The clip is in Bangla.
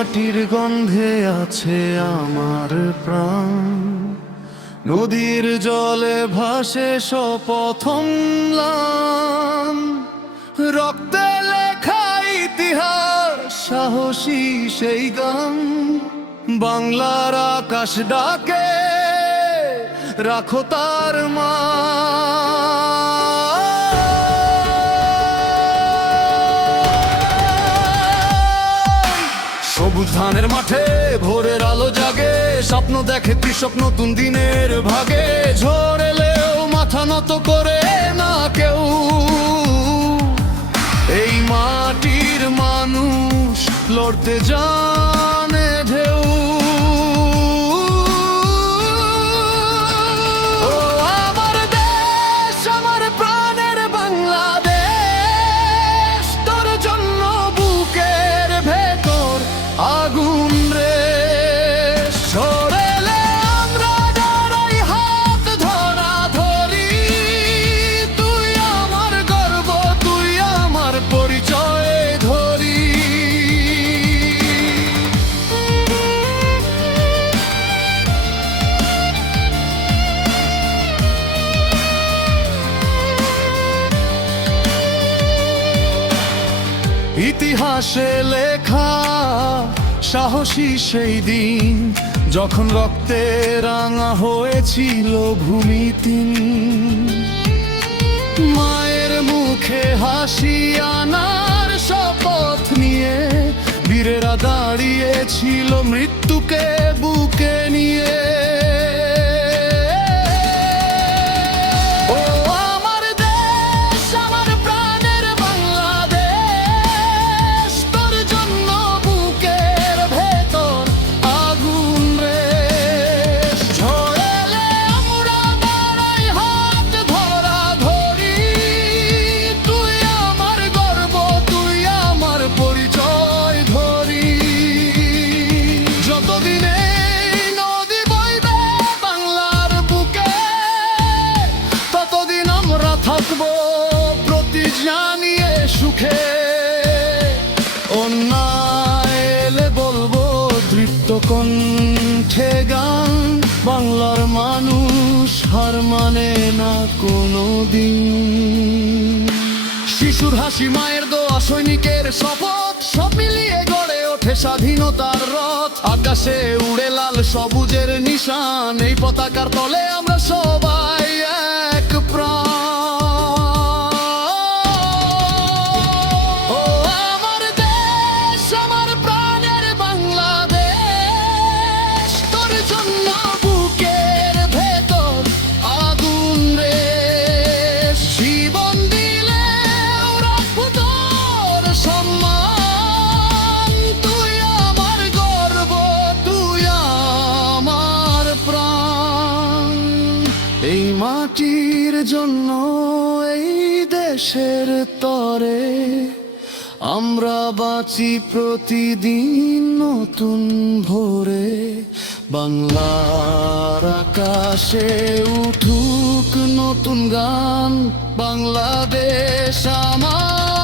মাটির গন্ধে আছে আমার প্রাণ, নদীর জলে ভাসে শপথ ম্লান। রক্তে লেখা ইতিহাস, সাহসী সেই গান, বাংলার আকাশ ডাকে, রাখো তার মান। সবুজ ধানের মাঠে ভোরের আলো জাগে, স্বপ্ন দেখে কৃষক নতুন দিনের ভাগে। ঝড় এলেও মাথা নত করে না কেউ, এই মাটির মানুষ লড়তে জানে ঢেউ। ও আমার দেশ, আমার প্রাণের বাংলাদেশ, তোর জন্য বুকের ভেতর আগুন রে। সরেলে আমরা দাঁড়াই হাত ধরা ধরি, তুই আমার গর্ব, তুই আমার পরিচয় ধরি। ইতিহাসে লেখা সাহসী সেই দিন, যখন রক্তে রাঙা হয়েছিল ভূমি তিন। মায়ের মুখে হাসি আনার শপথ নিয়ে বীরেরা দাঁড়িয়েছিল মৃত্যুকে বুকে নিয়ে। ও আমার দেশ, আমার প্রাণের বাংলাদেশ, তোর জন্য বুকের ভেতর আগুন রে। ঝড়েলে আমরা দাঁড়াই হাত ধরা ধরি, তুই আমার গর্ব, তুই আমার পরিচয় ধরি। যতদিন এই নদী বইবে বাংলার বুকে, ততদিন আমরা থাকবো প্রতিজ্ঞা নিয়ে সুখে। অন্যায় এলে বলবো দৃপ্ত কণ্ঠে গান, বাংলার মানুষ হার মানে না কোনো দিন। শিশুর হাসি, মায়ের দোয়া, সৈনিকের শপথ, সব মিলিয়ে গড়ে ওঠে স্বাধীনতার রথ। আকাশে উড়ে লাল সবুজের নিশান, এই পতাকার তলে আমরা সবাই এক প্রাণ। ও আমার দেশ, আমার প্রাণের বাংলাদেশ, তোর জন্য বুকের ভেতর আগুন রে। জীবন দিলেও রাখবো তোর সম্মান, তুই আমার গর্ব, তুই আমার প্রাণ। এই মাটির জন্য, এই দেশের তরে আমরা বাঁচি প্রতিদিন নতুন ভোরে। বাংলার আকাশে উঠুক নতুন গান, বাংলাদেশ আমার।